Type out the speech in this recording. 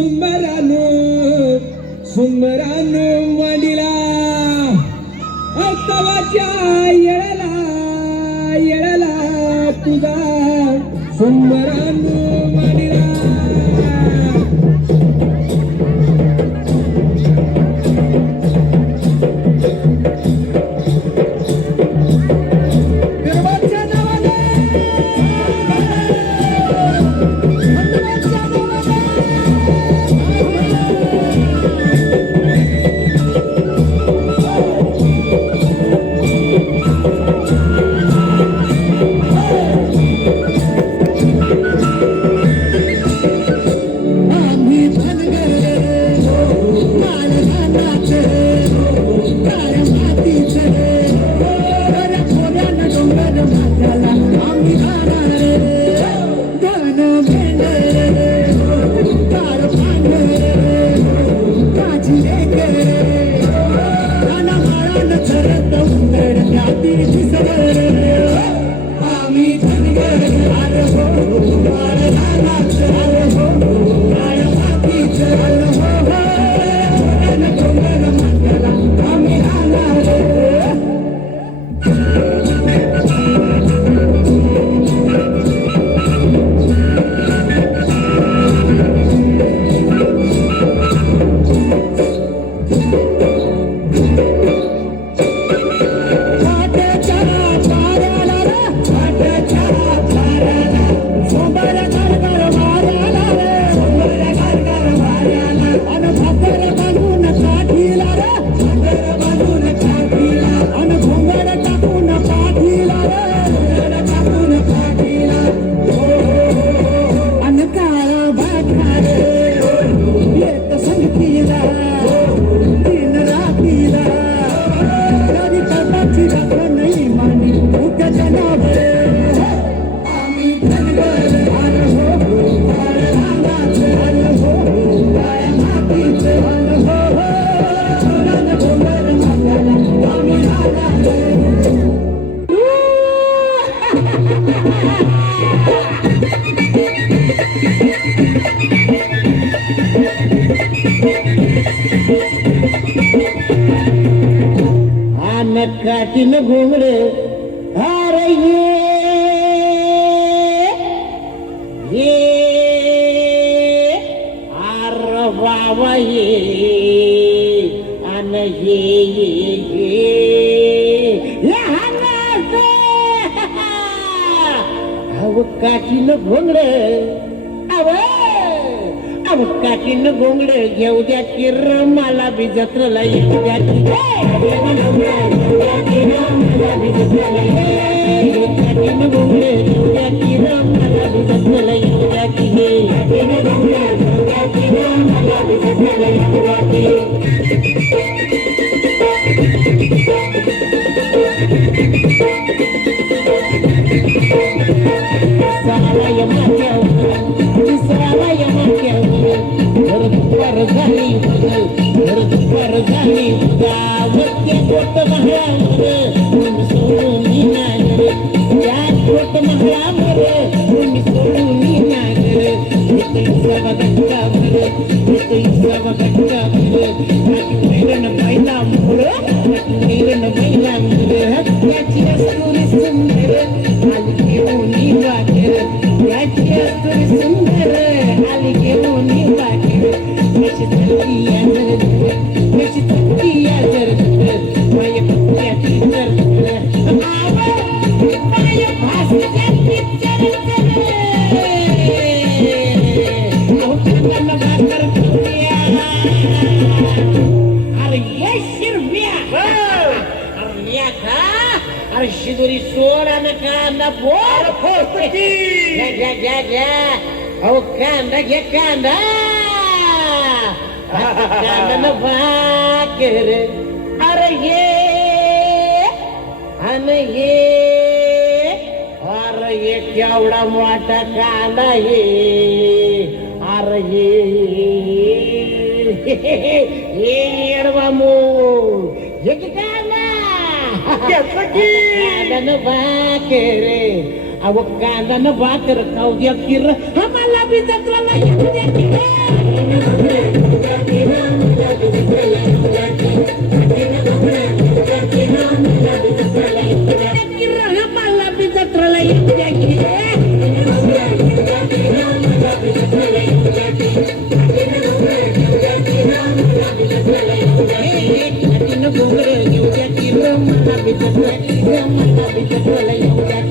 सुंबरानो सुंबरानो मांडीला तवाच्या येळाला येळाला तुझा सुंबरानो मांडीला काठीन घोंगड अरे ये आर बाबा ये अन ये अव काठीन घोंगड अव काठीन घोंगड घेऊ द्या किर मला बी जत्रला येऊ द्या शिदोरी सोडा ना कांदा पोर अहो कांदा घ्या कांदा कांदा न भाकर अरे ये अरे ये केवढा मोठा कांदा हे अरे ये येडवा मो ये कांदा कांदा न भाकर अहो कांदा न भाकर खाऊ द्या किर आम्हाला बी जत्राला येऊ द्या की मला बी जत्राला येऊ द्या की घोंगडे घेऊ द्या की मला बी जत्राला येऊ द्या